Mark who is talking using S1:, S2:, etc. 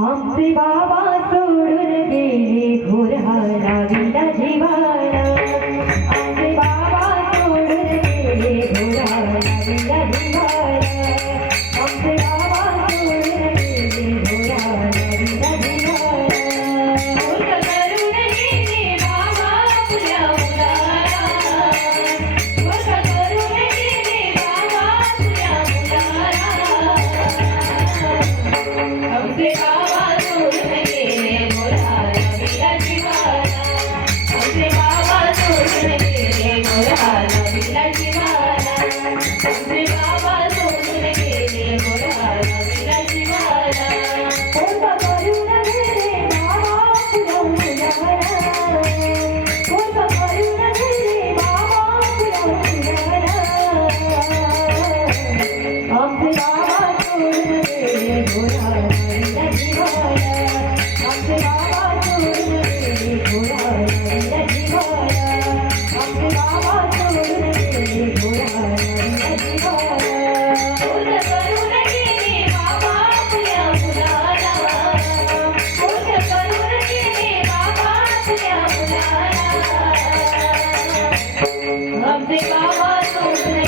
S1: आमचे बाबा सोडून गेले घोरहाला विला जीवाला बाबा सोडून